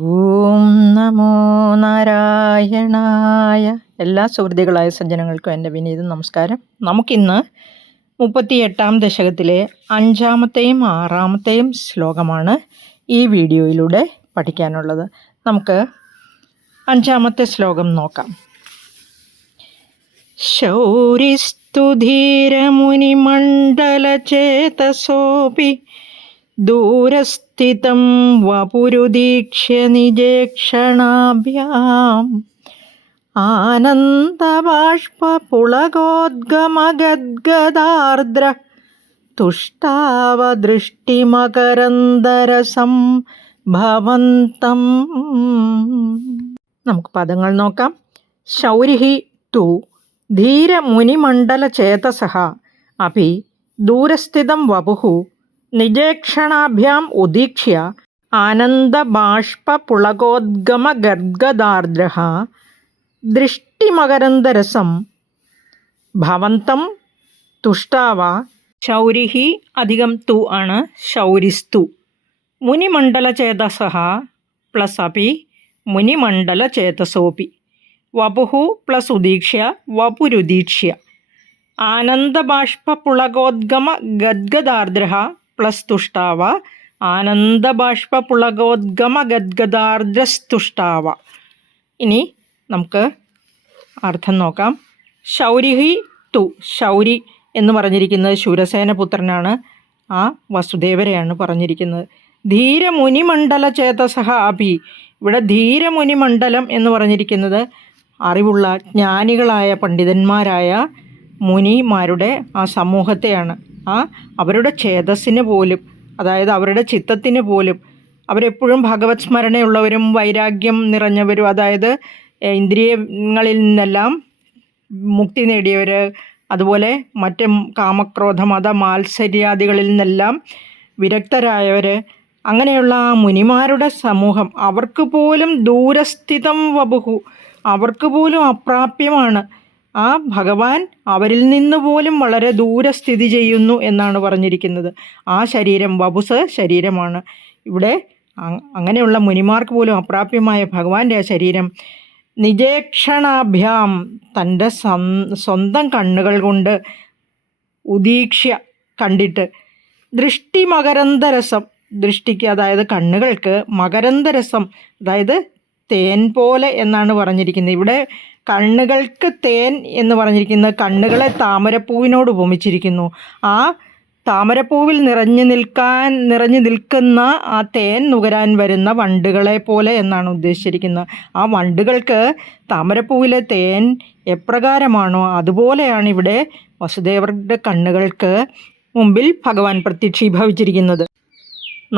ഓം നമോ നാരായണായ എല്ലാ സുഹൃത്തുക്കളായ സജ്ജനങ്ങൾക്കും എന്റെ വിനീത നമസ്കാരം. നമുക്കിന്ന് മുപ്പത്തിയെട്ടാം ദശകത്തിലെ അഞ്ചാമത്തെയും ആറാമത്തെയും ശ്ലോകമാണ് ഈ വീഡിയോയിലൂടെ പഠിക്കാനുള്ളത്. നമുക്ക് അഞ്ചാമത്തെ ശ്ലോകം നോക്കാം. ശൗരിസ്തു ദൂരസ്ഥിതം വപുരുദീക്ഷ്യ നിജേക്ഷണാഭ്യാം. ആനന്ദബാഷ്പുളകോദ്ഗമഗദ്ഗദാർദ്ര തുഷ്ടാവദൃഷ്ടിമകരന്തരസം ഭവന്തം. നമുക്ക് പദങ്ങൾ നോക്കാം. ശൗരിഹി തു ധീരമുനിമണ്ഡലചേതസ അഭി ദൂരസ്ഥിതം വപുഹു നിജേക്ഷണാഭ്യാം ഉദീക്ഷ്യ ആനന്ദബാഷ്പുളകോദ്ഗമഗദ്ഗദാർദ്ര ദൃഷ്ടിമകരന്തരസം ഭവന്തം തുഷ്ടാവ ശൗരിഹി അധികം തു ആണ് ശൗരിസ്തു. മുനിമണ്ഡലചേതസഹ പ്ലസ് അപി മുനിമണ്ഡലചേതസോപി. വപുഹു പ്ലസ് ഉദീക്ഷ്യ വപുരുദീക്ഷ്യ. ആനന്ദബാഷ്പുളകോദ്ഗമ ഗദ്ഗദാർദ്ര പ്ലസ് തുഷ്ടാവ ആനന്ദബാഷ്പുളകോദ്ഗമ ഗദ്ഗദാർദ്രസ്തുഷ്ടാവ ഇനി നമുക്ക് അർത്ഥം നോക്കാം. ശൗരിഹി തു ശൗരി എന്ന് പറഞ്ഞിരിക്കുന്നത് ശൂരസേന പുത്രനാണ് ആ വസുദേവരെയാണ് പറഞ്ഞിരിക്കുന്നത്. ധീരമുനിമണ്ഡല ചേതസഹ അഭി. ഇവിടെ ധീരമുനിമണ്ഡലം എന്ന് പറഞ്ഞിരിക്കുന്നത് അറിവുള്ള ജ്ഞാനികളായ പണ്ഡിതന്മാരായ മുനിമാരുടെ ആ സമൂഹത്തെയാണ്. ആ അവരുടെ ഛേദസ്സിന് പോലും അതായത് അവരുടെ ചിത്തത്തിന് പോലും അവരെപ്പോഴും ഭഗവത് സ്മരണയുള്ളവരും വൈരാഗ്യം നിറഞ്ഞവരും അതായത് ഇന്ദ്രിയങ്ങളിൽ നിന്നെല്ലാം മുക്തി നേടിയവർ അതുപോലെ മറ്റ് കാമക്രോധ മത മാത്സര്യാദികളിൽ നിന്നെല്ലാം വിരക്തരായവർ അങ്ങനെയുള്ള ആ മുനിമാരുടെ സമൂഹം അവർക്ക് പോലും ദൂരസ്ഥിതം വബുഹു അവർക്ക് പോലും അപ്രാപ്യമാണ്. ആ ഭഗവാൻ അവരിൽ നിന്ന് പോലും വളരെ ദൂരെ സ്ഥിതി ചെയ്യുന്നു എന്നാണ് പറഞ്ഞിരിക്കുന്നത്. ആ ശരീരം വപുസ് ശരീരമാണ്. ഇവിടെ അങ്ങനെയുള്ള മുനിമാർക്ക് പോലും അപ്രാപ്യമായ ഭഗവാന്റെ ആ ശരീരം നിജേക്ഷണാഭ്യാം തന്റെ സ്വന്തം കണ്ണുകൾ കൊണ്ട് ഉദീക്ഷ്യ കണ്ടിട്ട് ദൃഷ്ടി മകരന്തരസം ദൃഷ്ടിക്ക് അതായത് കണ്ണുകൾക്ക് മകരന്തരസം അതായത് തേൻ പോലെ എന്നാണ് പറഞ്ഞിരിക്കുന്നത്. ഇവിടെ കണ്ണുകൾക്ക് തേൻ എന്ന് പറഞ്ഞിരിക്കുന്ന കണ്ണുകളെ താമരപ്പൂവിനോട് ഉപമിച്ചിരിക്കുന്നു. ആ താമരപ്പൂവിൽ നിറഞ്ഞു നിൽക്കാൻ നിറഞ്ഞു നിൽക്കുന്ന ആ തേൻ നുകരാൻ വരുന്ന വണ്ടുകളെ പോലെ എന്നാണ് ഉദ്ദേശിച്ചിരിക്കുന്നത്. ആ വണ്ടുകൾക്ക് താമരപ്പൂവിലെ തേൻ എപ്രകാരമാണോ അതുപോലെയാണ് ഇവിടെ വസുദേവരുടെ കണ്ണുകൾക്ക് മുമ്പിൽ ഭഗവാൻ പ്രത്യക്ഷീഭവിച്ചിരിക്കുന്നത്.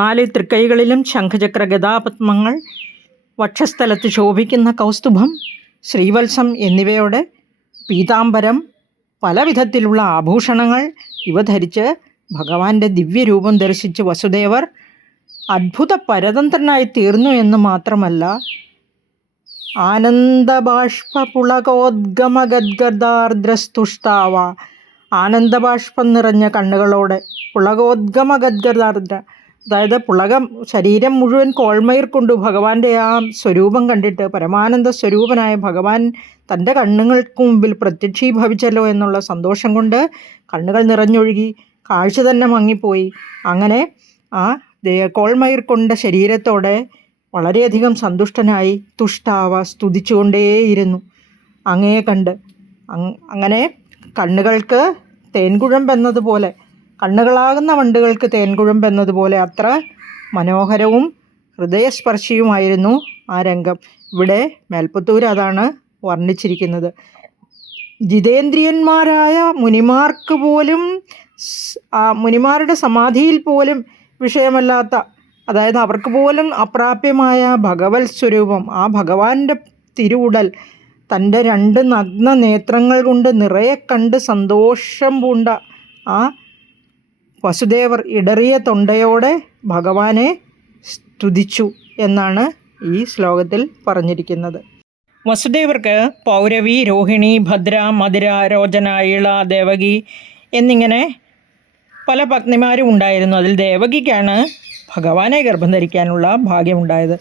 നാല് തൃക്കൈകളിലും ശംഖചക്ര ഗതാപത്മങ്ങൾ വക്ഷസ്ഥലത്ത് ശോഭിക്കുന്ന കൗസ്തുഭം ശ്രീവത്സം എന്നിവയോടെ പീതാംബരം പല വിധത്തിലുള്ള ആഭൂഷണങ്ങൾ ഇവ ധരിച്ച് ഭഗവാന്റെ ദിവ്യരൂപം ദർശിച്ച് വസുദേവർ അത്ഭുത പരതന്ത്രനായി തീർന്നു എന്ന് മാത്രമല്ല ആനന്ദബാഷ്പുളകോദ്ഗമഗദ്ഗദാർദ്രസ്തുഷ്ടാവ ആനന്ദബാഷ്പം നിറഞ്ഞ കണ്ണുകളോടെ പുളകോദ്ഗമഗദ്ഗദാർദ്ര അതായത് പുളകം ശരീരം മുഴുവൻ കോൾമയിർ കൊണ്ടു ഭഗവാന്റെ ആ സ്വരൂപം കണ്ടിട്ട് പരമാനന്ദ സ്വരൂപനായ ഭഗവാൻ തന്റെ കണ്ണുകൾക്ക് മുമ്പിൽ പ്രത്യക്ഷീഭവിച്ചല്ലോ എന്നുള്ള സന്തോഷം കൊണ്ട് കണ്ണുകൾ നിറഞ്ഞൊഴുകി കാഴ്ച തന്നെ മങ്ങിപ്പോയി. അങ്ങനെ ആ കോൾമയിർ കൊണ്ട ശരീരത്തോടെ വളരെയധികം സന്തുഷ്ടനായി തുഷ്ടാവ സ്തുതിച്ചുകൊണ്ടേയിരുന്നു. അങ്ങയെ കണ്ട്. അങ്ങനെ കണ്ണുകൾക്ക് തേൻകുഴമ്പെന്നതുപോലെ കണ്ണുകളാകുന്ന വണ്ടുകൾക്ക് തേൻകുഴമ്പ് എന്നതുപോലെ അത്ര മനോഹരവും ഹൃദയസ്പർശിയുമായിരുന്നു ആ രംഗം. ഇവിടെ മേൽപ്പത്തൂർ അതാണ് വർണിച്ചിരിക്കുന്നത്. ജിതേന്ദ്രിയന്മാരായ മുനിമാർക്ക് പോലും ആ മുനിമാരുടെ സമാധിയിൽ പോലും വിഷയമല്ലാത്ത അതായത് അവർക്ക് പോലും അപ്രാപ്യമായ ഭഗവത് സ്വരൂപം ആ ഭഗവാന്റെ തിരുവുടൽ തന്റെ രണ്ട് നഗ്ന നേത്രങ്ങൾ കൊണ്ട് നിറയെ കണ്ട് സന്തോഷം പൂണ്ട ആ വസുദേവർ ഇടറിയ തൊണ്ടയോടെ ഭഗവാനെ സ്തുതിച്ചു എന്നാണ് ഈ ശ്ലോകത്തിൽ പറഞ്ഞിരിക്കുന്നത്. വസുദേവർക്ക് പൗരവി രോഹിണി ഭദ്ര മധുര രോചന ഇള ദേവകി എന്നിങ്ങനെ പല പത്നിമാരും ഉണ്ടായിരുന്നു. അതിൽ ദേവകിക്കാണ് ഭഗവാനെ ഗർഭം ധരിക്കാനുള്ള ഭാഗ്യമുണ്ടായത്.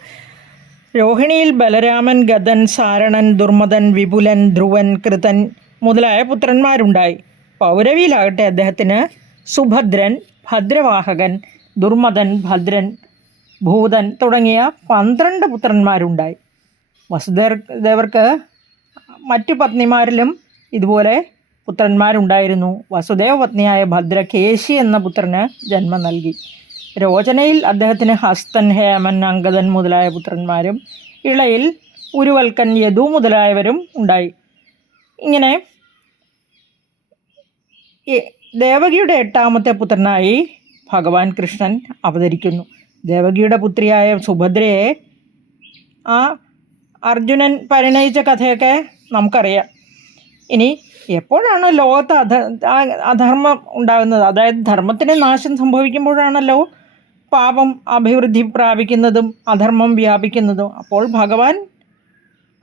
രോഹിണിയിൽ ബലരാമൻ ഗതൻ സാരണൻ ദുർമദൻ വിപുലൻ ധ്രുവൻ കൃതൻ മുതലായ പുത്രന്മാരുണ്ടായി. പൗരവിയിലാകട്ടെ അദ്ദേഹത്തിന് സുഭദ്രൻ ഭദ്രവാഹകൻ ദുർമദൻ ഭദ്രൻ ഭൂതൻ തുടങ്ങിയ പന്ത്രണ്ട് പുത്രന്മാരുണ്ടായി. വസുദേവർക്ക് മറ്റു പത്നിമാരിലും ഇതുപോലെ പുത്രന്മാരുണ്ടായിരുന്നു. വസുദേവ പത്നിയായ ഭദ്ര കേശി എന്ന പുത്രന് ജന്മം നൽകി. രോചനയിൽ അദ്ദേഹത്തിന് ഹസ്തൻ ഹേമൻ അങ്കദൻ മുതലായ പുത്രന്മാരും ഇളയിൽ ഉരുവൽക്കൻ യദു മുതലായവരും ഉണ്ടായി. ഇങ്ങനെ ദേവകിയുടെ എട്ടാമത്തെ പുത്രനായി ഭഗവാൻ കൃഷ്ണൻ അവതരിക്കുന്നു. ദേവകിയുടെ പുത്രിയായ സുഭദ്രയെ ആ അർജുനൻ പരിണയിച്ച കഥയൊക്കെ നമുക്കറിയാം. ഇനി എപ്പോഴാണ് ലോകത്ത് അധ അധർമ്മം ഉണ്ടാകുന്നത്? അതായത് ധർമ്മത്തിന് നാശം സംഭവിക്കുമ്പോഴാണല്ലോ പാപം അഭിവൃദ്ധി പ്രാപിക്കുന്നതും അധർമ്മം വ്യാപിക്കുന്നതും. അപ്പോൾ ഭഗവാൻ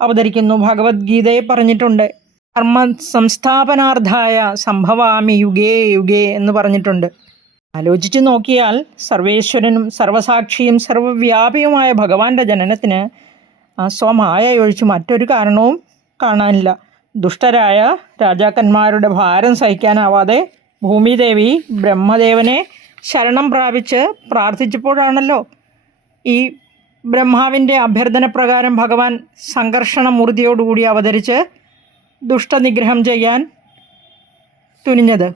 അവതരിക്കുന്നു. ഭഗവത്ഗീതയെ പറഞ്ഞിട്ടുണ്ട്. ധർമ്മ സംസ്ഥാപനാർത്ഥായ സംഭവാമി യുഗേ യുഗേ എന്ന് പറഞ്ഞിട്ടുണ്ട്. ആലോചിച്ച് നോക്കിയാൽ സർവേശ്വരനും സർവസാക്ഷിയും സർവവ്യാപിയുമായ ഭഗവാന്റെ ജനനത്തിന് ആ സ്വമായ ഒഴിച്ച് മറ്റൊരു കാരണവും കാണാനില്ല. ദുഷ്ടരായ രാജാക്കന്മാരുടെ ഭാരം സഹിക്കാനാവാതെ ഭൂമിദേവി ബ്രഹ്മദേവനെ ശരണം പ്രാപിച്ച് പ്രാർത്ഥിച്ചപ്പോഴാണല്ലോ ഈ ബ്രഹ്മാവിന്റെ അഭ്യർത്ഥന പ്രകാരം ഭഗവാൻ സംഘർഷണ മൂർത്തിയോടുകൂടി അവതരിച്ച് ദുഷ്ടനിഗ്രഹം ചെയ്യാൻ തുനിഞ്ഞത്.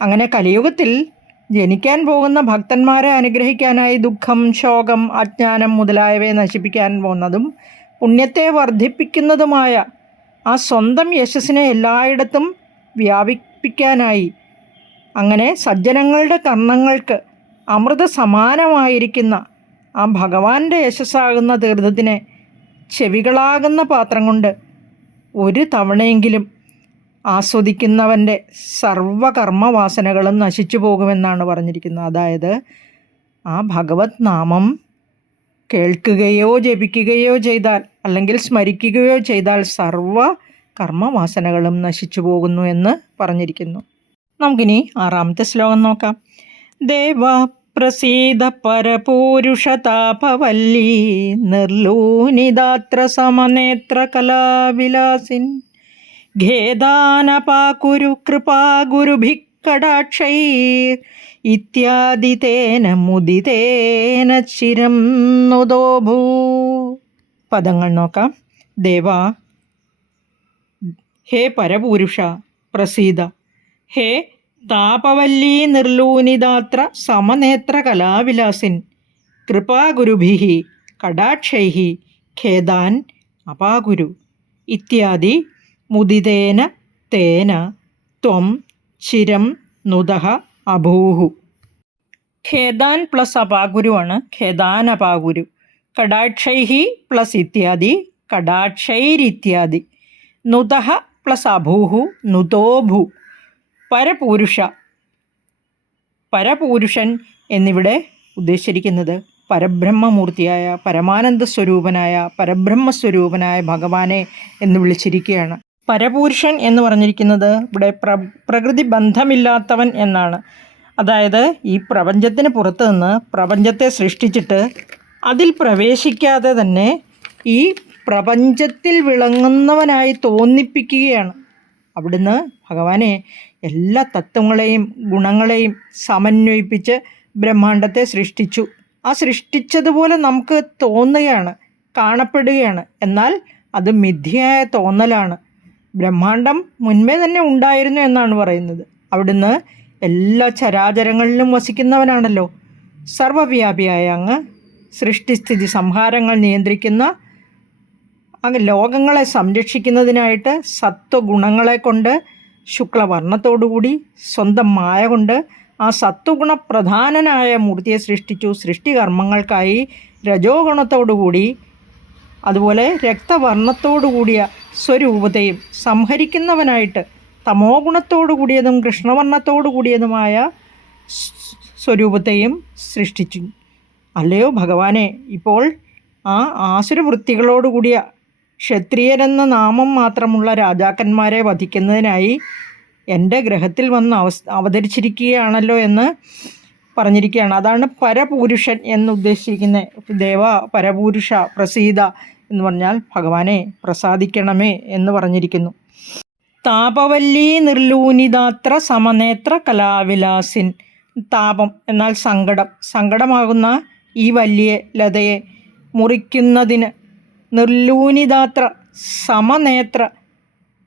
അങ്ങനെ കലിയുഗത്തിൽ ജനിക്കാൻ പോകുന്ന ഭക്തന്മാരെ അനുഗ്രഹിക്കാനായി ദുഃഖം ശോകം അജ്ഞാനം മുതലായവയെ നശിപ്പിക്കാൻ പോകുന്നതും പുണ്യത്തെ വർദ്ധിപ്പിക്കുന്നതുമായ ആ സ്വന്തം യശസ്സിനെ എല്ലായിടത്തും വ്യാപിപ്പിക്കാനായി അങ്ങനെ സജ്ജനങ്ങളുടെ കർണങ്ങൾക്ക് അമൃത സമാനമായിരിക്കുന്ന ആ ഭഗവാന്റെ യശസ്സാകുന്ന തീർത്ഥത്തിനെ ചെവികളാകുന്ന പാത്രം കൊണ്ട് ഒരു തവണയെങ്കിലും ആസ്വദിക്കുന്നവന്റെ സർവകർമ്മവാസനകളും നശിച്ചു പോകുമെന്നാണ് പറഞ്ഞിരിക്കുന്നത്. അതായത് ആ ഭഗവത് നാമം കേൾക്കുകയോ ജപിക്കുകയോ ചെയ്താൽ അല്ലെങ്കിൽ സ്മരിക്കുകയോ ചെയ്താൽ സർവ കർമ്മവാസനകളും നശിച്ചു പോകുന്നു എന്ന് പറഞ്ഞിരിക്കുന്നു. നമുക്കിനി ആറാമത്തെ ശ്ലോകം നോക്കാം. ദേവ പ്രസീത പരപൂരുഷതാപവല്ലി നിർലൂനിദാത്ര സമനേത്ര കലാവിലാസിൻ ഖേദാനപാകുരു കൃപാ ഗുരുഭിക്കടാക്ഷൈർ ഇത്യാദി തേന മുദിതേന ചിരം നുദോഭൂ പദങ്ങൾ നോക്കാം. ദേവ ഹേ പരപുരുഷ പ്രസീത ഹേ താപവല്ലീ നിർലൂനിദാത്ര സമനേത്ര കലാവിലാസിൻ. കൃപാഗുരുഭി കടാക്ഷൈ ഖേദാൻ അപാഗുരു. ഇത്യാദി മുദിതേന തേന ത്വം ചിരം നുദഹ അഭൂഹു. ഖേദാൻ പ്ലസ് അപാഗുരുവാണ്. ഖേദാൻ അപാഗുരു. കടാക്ഷൈഹി പ്ലസ് ഇത്യാദി കടാക്ഷൈരിത്യാദി. നുതഹ പ്ലസ് അഭൂഹു നുതോഭു പരപൂരുഷ പരപൂരുഷൻ എന്നിവിടെ ഉദ്ദേശിച്ചിരിക്കുന്നത് പരബ്രഹ്മമൂർത്തിയായ പരമാനന്ദ സ്വരൂപനായ പരബ്രഹ്മസ്വരൂപനായ ഭഗവാനെ എന്ന് വിളിച്ചിരിക്കുകയാണ്. പരപൂരുഷൻ എന്ന് പറഞ്ഞിരിക്കുന്നത് ഇവിടെ പ്ര പ്രകൃതി ബന്ധമില്ലാത്തവൻ എന്നാണ്. അതായത് ഈ പ്രപഞ്ചത്തിന് പുറത്ത് നിന്ന് പ്രപഞ്ചത്തെ സൃഷ്ടിച്ചിട്ട് അതിൽ പ്രവേശിക്കാതെ തന്നെ ഈ പ്രപഞ്ചത്തിൽ വിളങ്ങുന്നവനായി തോന്നിപ്പിക്കുകയാണ്. അവിടുന്ന് ഭഗവാനെ എല്ലാ തത്വങ്ങളെയും ഗുണങ്ങളെയും സമന്വയിപ്പിച്ച് ബ്രഹ്മാണ്ടത്തെ സൃഷ്ടിച്ചു. ആ സൃഷ്ടിച്ചതുപോലെ നമുക്ക് തോന്നുകയാണ് കാണപ്പെടുകയാണ്. എന്നാൽ അത് മിഥ്യയായ തോന്നലാണ്. ബ്രഹ്മാണ്ടം മുൻപേ തന്നെ ഉണ്ടായിരുന്നു എന്നാണ് പറയുന്നത്. അവിടുന്ന് എല്ലാ ചരാചരങ്ങളിലും വസിക്കുന്നവനാണല്ലോ. സർവവ്യാപിയായ അങ്ങ് സൃഷ്ടിസ്ഥിതി സംഹാരങ്ങൾ നിയന്ത്രിക്കുന്ന അങ്ങ് ലോകങ്ങളെ സംരക്ഷിക്കുന്നതിനായിട്ട് സത്വഗുണങ്ങളെ കൊണ്ട് ശുക്ലവർണത്തോടുകൂടി സ്വന്തം മായ കൊണ്ട് ആ സത്വഗുണ പ്രധാനനായ മൂർത്തിയെ സൃഷ്ടിച്ചു. സൃഷ്ടികർമ്മങ്ങൾക്കായി രജോഗുണത്തോടുകൂടി അതുപോലെ രക്തവർണത്തോടുകൂടിയ സ്വരൂപതയും സംഹരിക്കുന്നവനായിട്ട് തമോ ഗുണത്തോടു കൂടിയതും കൃഷ്ണവർണത്തോടു കൂടിയതുമായ സ്വരൂപത്തെയും സൃഷ്ടിച്ചു. അല്ലയോ ഭഗവാനെ ഇപ്പോൾ ആ ആസുരവൃത്തികളോടുകൂടിയ ക്ഷത്രിയരെന്ന നാമം മാത്രമുള്ള രാജാക്കന്മാരെ വധിക്കുന്നതിനായി എന്റെ ഗ്രഹത്തിൽ വന്ന് അവസ് അവതരിച്ചിരിക്കുകയാണല്ലോ എന്ന് പറഞ്ഞിരിക്കുകയാണ്. അതാണ് പരപുരുഷൻ എന്ന് ഉദ്ദേശിച്ചിരിക്കുന്നത് ദേവ പരപുരുഷ പ്രസീത എന്ന് പറഞ്ഞാൽ ഭഗവാനെ പ്രസാദിക്കണമേ എന്ന് പറഞ്ഞിരിക്കുന്നു. താപവല്ലി നിർലൂനിതാത്ര സമനേത്ര കലാവിലാസിൻ താപം എന്നാൽ സങ്കടം. സങ്കടമാകുന്ന ഈ വല്യ ലതയെ മുറിക്കുന്നതിന് നിർലൂനിതാത്ര സമനേത്ര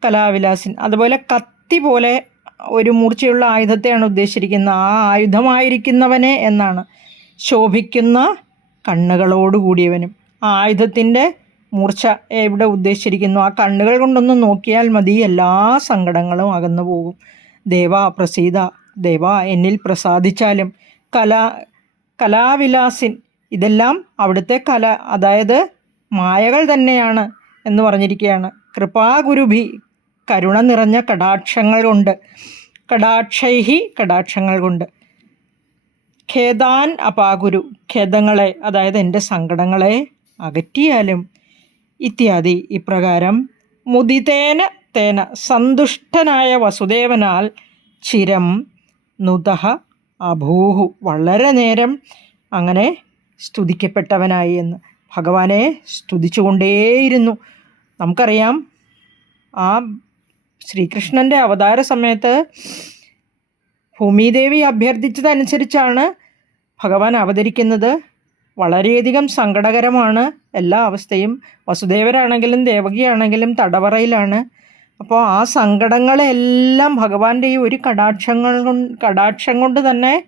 കലാവിലാസൻ. അതുപോലെ കത്തി പോലെ ഒരു മൂർച്ചയുള്ള ആയുധത്തെയാണ് ഉദ്ദേശിച്ചിരിക്കുന്നത് ആ ആയുധമായിരിക്കുന്നവനെ എന്നാണ് ശോഭിക്കുന്ന കണ്ണുകളോട് കൂടിയവനും ആ ആയുധത്തിന്റെ മൂർച്ച ഇവിടെ ഉദ്ദേശിച്ചിരിക്കുന്നു? ആ കണ്ണുകൾ കൊണ്ടൊന്ന് നോക്കിയാൽ മതി. എല്ലാ സങ്കടങ്ങളും അകന്നു പോകും. ദേവ പ്രസീത ദേവ എന്നിൽ പ്രസാദിച്ചാലും കലാ കലാവിലാസിൻ. ഇതെല്ലാം അവിടുത്തെ കല. അതായത് മായകൾ തന്നെയാണ് എന്ന് പറഞ്ഞിരിക്കുകയാണ്. കൃപാഗുരുഭി കരുണ നിറഞ്ഞ കടാക്ഷങ്ങൾ കൊണ്ട് കടാക്ഷൈഹി കടാക്ഷങ്ങൾ കൊണ്ട്. ഖേദാൻ അപാഗുരു ഖേദങ്ങളെ അതായത് എന്റെ സങ്കടങ്ങളെ അകറ്റിയാലും ഇത്യാദി ഇപ്രകാരം മുദിതേന തേന സന്തുഷ്ടനായ വസുദേവനാൽ ചിരം നുതഹ അഭൂഹു. വളരെ നേരം അങ്ങനെ സ്തുതിക്കപ്പെട്ടവനായി എന്ന്. ഭഗവാനെ സ്തുതിച്ചുകൊണ്ടേയിരുന്നു. നമുക്കറിയാം ആ ശ്രീകൃഷ്ണന്റെ അവതാര സമയത്ത് ഭൂമിദേവി അഭ്യർത്ഥിച്ചതനുസരിച്ചാണ് ഭഗവാൻ അവതരിക്കുന്നത്. വളരെയധികം സങ്കടകരമാണ് എല്ലാ അവസ്ഥയും. വസുദേവരാണെങ്കിലും ദേവകിയാണെങ്കിലും തടവറയിലാണ്. അപ്പോൾ ആ സങ്കടങ്ങളെല്ലാം ഭഗവാന്റെ ഈ ഒരു കടാക്ഷങ്ങൾ കടാക്ഷം കൊണ്ട് തന്നെ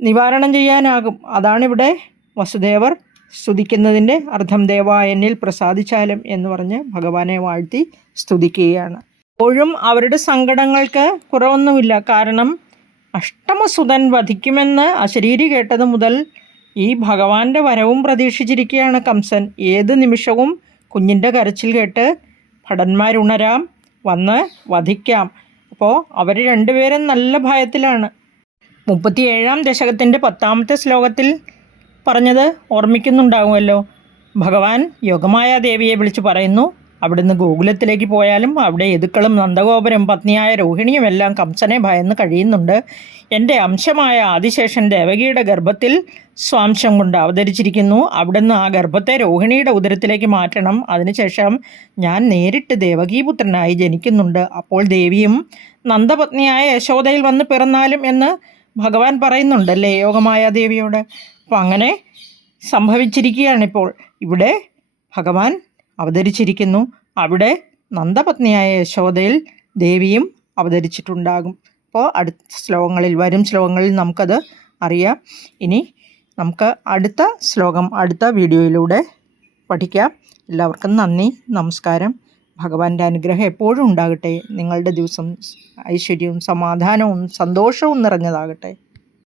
നിവാരണം ചെയ്യാനാകും. അതാണിവിടെ വസുദേവർ സ്തുതിക്കുന്നതിന്റെ അർത്ഥം ദേവായ എന്നിൽ പ്രസാദിച്ചാലും എന്ന് പറഞ്ഞ് ഭഗവാനെ വാഴ്ത്തി സ്തുതിക്കുകയാണ്. അപ്പോഴും അവരുടെ സങ്കടങ്ങൾക്ക് കുറവൊന്നുമില്ല. കാരണം അഷ്ടമസുതൻ വധിക്കുമെന്ന് അശരീരി കേട്ടത് മുതൽ ഈ ഭഗവാന്റെ വരവും പ്രതീക്ഷിച്ചിരിക്കുകയാണ് കംസൻ. ഏത് നിമിഷവും കുഞ്ഞിന്റെ കരച്ചിൽ കേട്ട് ഭടന്മാരുണരാം വന്ന് വധിക്കാം. അപ്പോൾ അവർ രണ്ടുപേരും നല്ല ഭയത്തിലാണ്. മുപ്പത്തിയേഴാം ദശകത്തിന്റെ പത്താമത്തെ ശ്ലോകത്തിൽ പറഞ്ഞത് ഓർമ്മിക്കുന്നുണ്ടാകുമല്ലോ ഭഗവാൻ യോഗമായ ദേവിയെ വിളിച്ച് പറയുന്നു അവിടുന്ന് ഗോകുലത്തിലേക്ക് പോയാലും അവിടെ യദുക്കളും നന്ദഗോപുരം പത്നിയായ രോഹിണിയുമെല്ലാം കംസനെ ഭയന്ന് കഴിയുന്നുണ്ട്. എന്റെ അംശമായ ആദിശേഷൻ ദേവകിയുടെ ഗർഭത്തിൽ സ്വാംശം കൊണ്ട് അവതരിച്ചിരിക്കുന്നു. അവിടുന്ന് ആ ഗർഭത്തെ രോഹിണിയുടെ ഉദരത്തിലേക്ക് മാറ്റണം. അതിനുശേഷം ഞാൻ നേരിട്ട് ദേവകീപുത്രനായി ജനിക്കുന്നുണ്ട്. അപ്പോൾ ദേവിയും നന്ദപത്നിയായ യശോദയിൽ വന്ന് പിറന്നാലും എന്ന് ഭഗവാൻ പറയുന്നുണ്ടല്ലേ യോഗമായ ദേവിയോട്? അപ്പം അങ്ങനെ സംഭവിച്ചിരിക്കുകയാണിപ്പോൾ. ഇവിടെ ഭഗവാൻ അവതരിച്ചിരിക്കുന്നു. അവിടെ നന്ദപത്നിയായ യശോദയിൽ ദേവിയും അവതരിച്ചിട്ടുണ്ടാകും. അപ്പോൾ അടുത്ത ശ്ലോകങ്ങളിൽ വരും ശ്ലോകങ്ങളിൽ നമുക്കത് അറിയാം. ഇനി നമുക്ക് അടുത്ത ശ്ലോകം അടുത്ത വീഡിയോയിലൂടെ പഠിക്കാം. എല്ലാവർക്കും നന്ദി നമസ്കാരം. ഭഗവാന്റെ അനുഗ്രഹം എപ്പോഴും ഉണ്ടാകട്ടെ. നിങ്ങളുടെ ദിവസം ഐശ്വര്യവും സമാധാനവും സന്തോഷവും നിറഞ്ഞതാകട്ടെ.